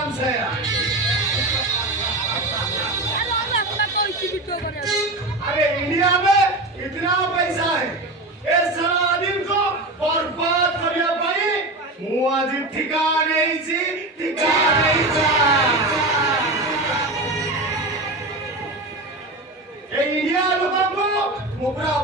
आराम से अरे इंडिया में इतना पैसा है ये सारा आदमी को बर्बाद करिया भाई मुँह आज ठिका नहीं सी ठिका नहीं सा ये इंडिया लोगों को मुकरा